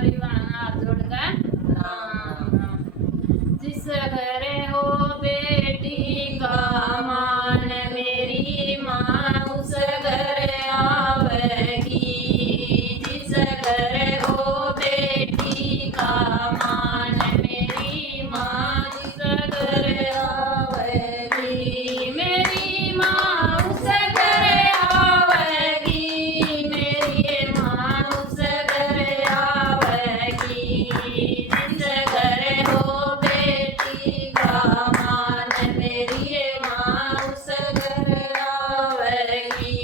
हाथ जोड़ कर राम राम। जिस घर हो बेटी का मान मेरी माँ उस घर आवेगी। जिस घर हो बेटी का मान मेरी माँ उस घर आवेगी। मेरी माँ उस घर आवेगी। मेरी माँ उस घर आवेगी। जिस घर हो बेटी का मान मेरी माँ उस घर आवेगी।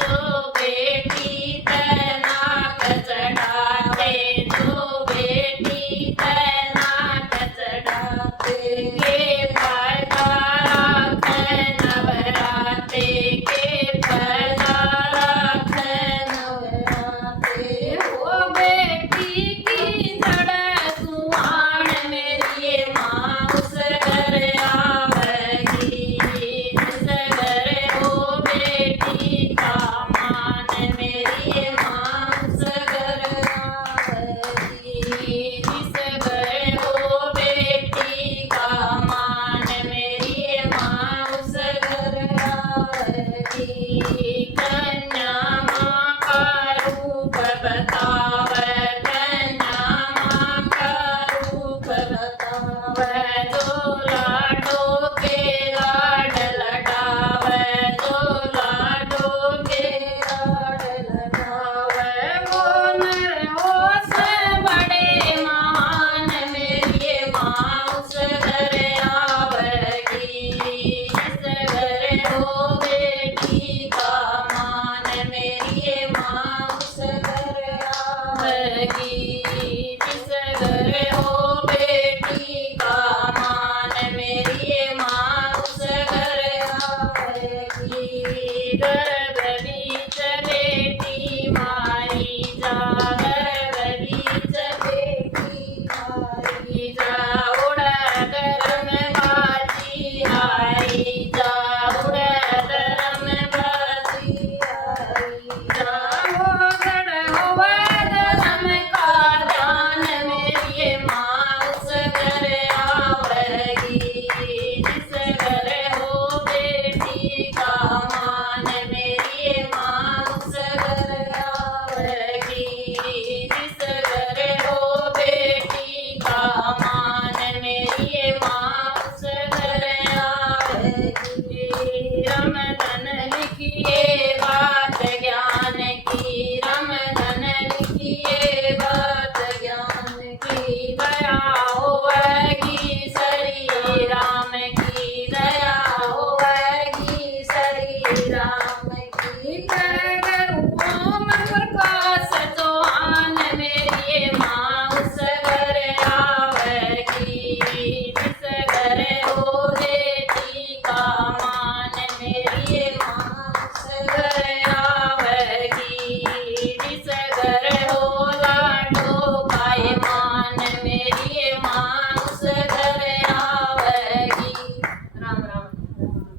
जो बेटी तैनाक चढ़ाते जो बेटी तैनाक चढ़ाते के पर्दा राख नवराते के पर्दा राख नवराते। वो बेटी की जड़ सुहान मेरी माँ उस घर आवेगी। जिस घर हो बेटी का मान मेरी माँ उस घर आवेगी। जिस घर हो बेटी का मान मेरी माँ उस घर आवेगी। कन्या माँ का रूप बतावे कन्या माँ का रूप बतावे। जो लाडो के लाड लडावे जो लाडो के लाड लडावे। वो नर हो से बड़े महान मेरी माँ उस घर आवेगी। जिस घर हो बेटी का मान मेरी माँ उस घर आवेगी। जिस घर हो बेटी का मान मेरी माँ उस घर आवेगी। गर्भ बीच बेटी माई जावे